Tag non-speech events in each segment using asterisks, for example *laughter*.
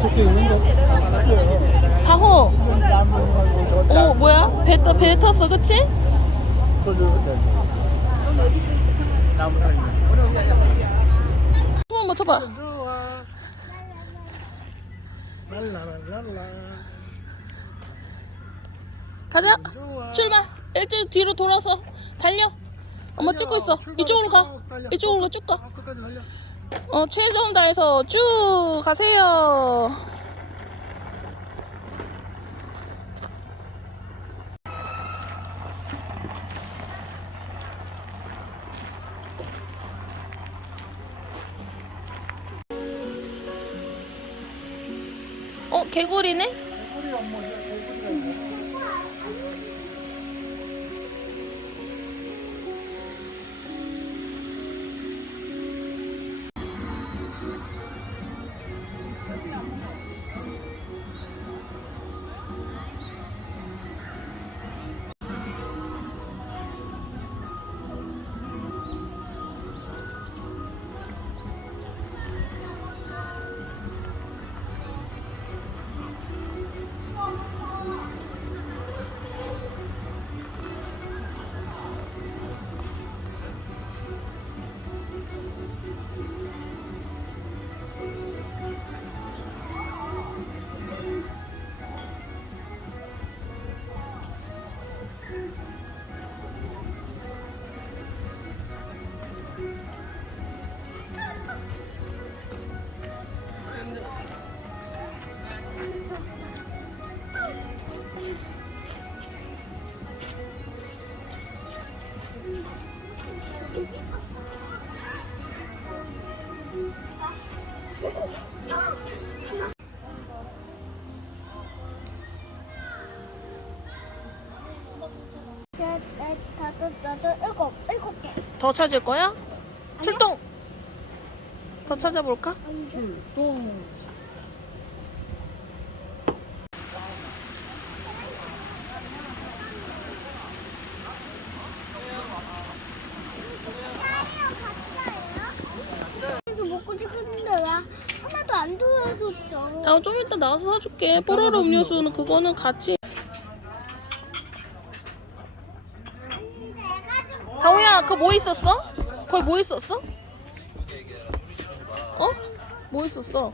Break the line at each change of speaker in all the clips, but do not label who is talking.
저기 있는데.
다호. 오 뭐야? 배, 타- 배 탔어 그치?
다리.
한번.
랄라랄랄라.
가자. 출발. 일찍 뒤로 돌아서 달려. 엄마 찍고 있어. 이쪽으로 가. 이쪽으로 쭉 가. 어 최선 다해서 쭉 가세요. 어 개구리네? 더 찾을 거야? 출동. 더 찾아볼까?
그래서 먹고 싶은데 왜 하나도 안 도와줬어?
나 좀 이따 나와서 사줄게. 뽀로로 음료수는 그거는 같이. 다우 야, 그거 뭐 있었어? 거기 뭐 있었어? 어? 뭐 있었어?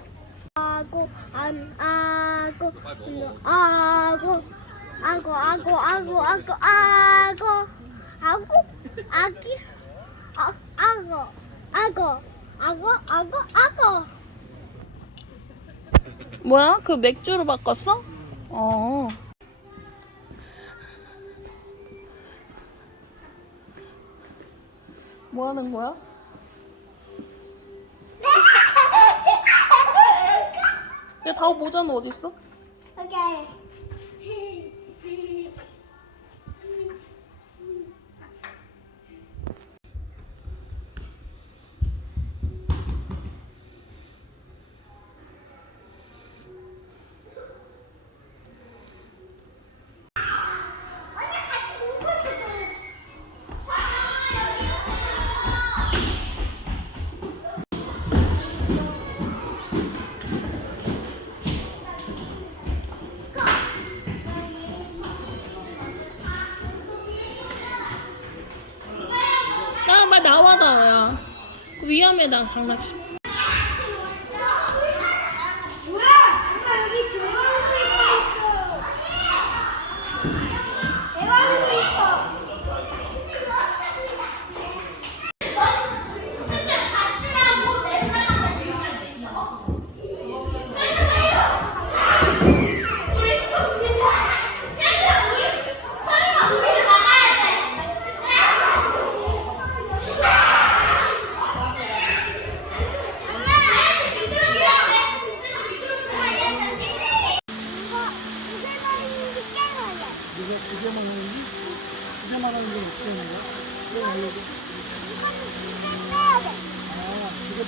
아고, 안, 아고, 아고, 아고, 아고, 아고, 아고, 아고, 아고, 아기, 아, 아고, 아고, 아고, 아고, 아고.
뭐야? 그 맥주로 바꿨어? 어. 뭐 하는 거야? *laughs* 야, 다우 모자는 어디 있어?
오케이.
나와, 다우야. 그 위험해, 나 장난치.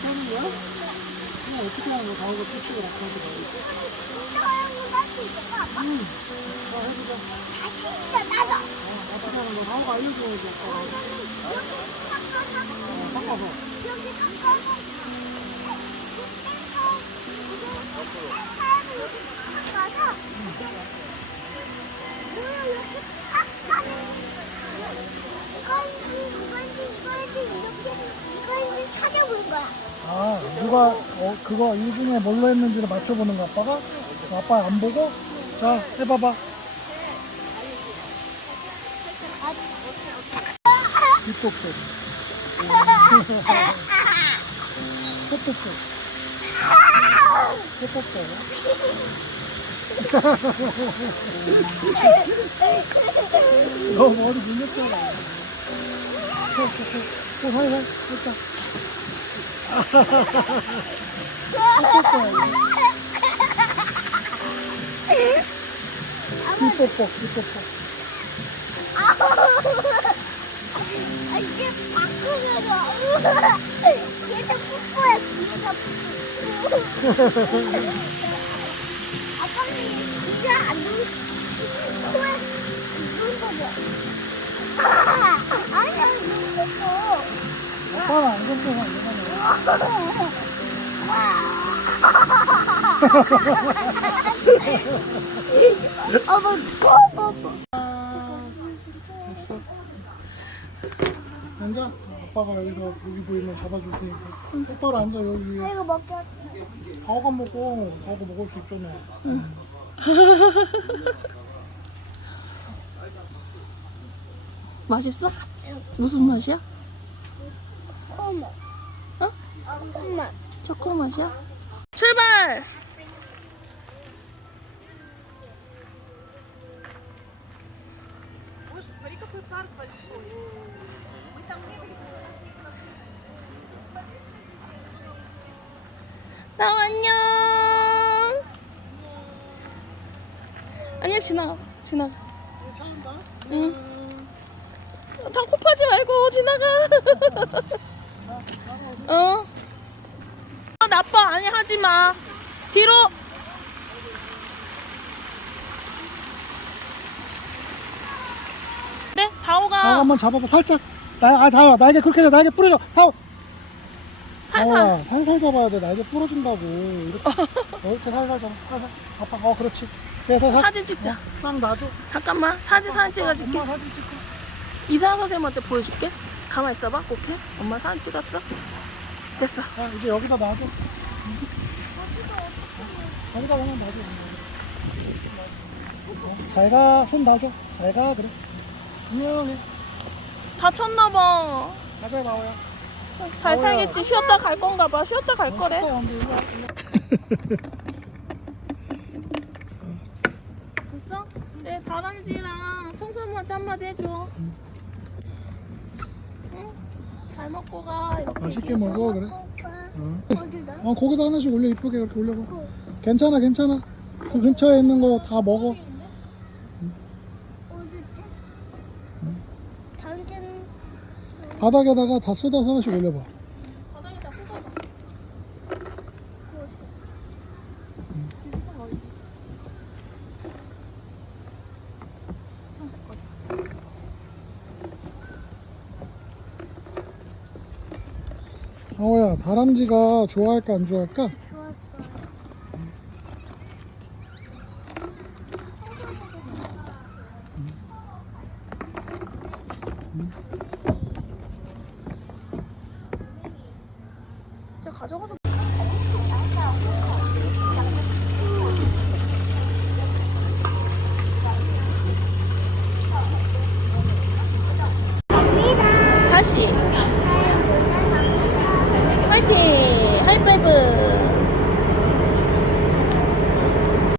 하는 거야? 그냥 어떻게 하는 거야? 가오가 추측을 아까 해봐. 응. 자, 해보자. 어떻게 하는 거야? 가오가 알려줘야지, 아까. 어, 바꿔봐.
이걸지 이걸지 이건지
찾아볼 거야. 누가 어, 그거 이 중에 뭘로 했는지를 맞춰보는 거 아빠가? 아빠 안 보고? 자, 해봐봐. 뒷독도. 햇독도. 햇독도. 너 머리 밀렸잖아. 또 살살, 살짝. 뒷독도, 뒷독도.
아, 이게. 아빠는 이제 안 누, 코에 누운 거죠? 아, 아니야, 누웠어.
아빠는 안안
어머, 뽀뽀.
됐어. 앉아. 아빠가 여기서 여기 보이면 잡아줄 테니까. 똑바로 앉아, 여기.
이거 먹게.
사과 먹어. 사과 먹을 수 있잖아.
맛있어? 무슨 맛이야?
어머. 초코맛.
초코맛이야? 출발! 나 안녕. 아니야 지나 지나. 응. 당 코파지 말고 지나가. *laughs* 어. 아, 나빠 아니 하지 마. 뒤로. 네 다오가
한번 잡아봐, 살짝. 나, 아, 다와. 날개 그렇게 돼. 날개 뿌려줘. 다오.
살살.
다와, 살살 잡아야 돼. 날개 부러진다고. 이렇게, *laughs* 어, 이렇게 살살 잡아. 살살. 아빠, 어, 그렇지. 그래서 사,
사진 찍자.
싹 놔줘.
잠깐만 사진 사진 찍어줄게.
엄마 사진 찍고.
이사 선생님한테 보여줄게. 가만 있어봐. 오케이. 엄마 사진 찍었어. 됐어.
아, 이제 여기다 놔줘. 여기다 그냥 놔줘. 어, 잘 가. 손 놔줘. 잘 가. 그래. 안녕해.
다쳤나봐.
가자, 나오야.
잘 살겠지. 쉬었다 갈 건가 봐. 쉬었다 갈 거래. 됐어? 네, 다람쥐랑 청소부한테 한마디 해줘. 응? 잘 먹고 가. 이렇게
맛있게. 먹어, 그래. 어.
어디다?
어, 거기다 하나씩 올려. 이쁘게 그렇게 올려봐. 괜찮아, 괜찮아. 그 근처에 있는 거 다 먹어.
어디지?
바닥에다가 다 쏟아서 하나씩 올려봐.
바닥에다 쏟아봐.
다람쥐가 좋아할까, 안 좋아할까?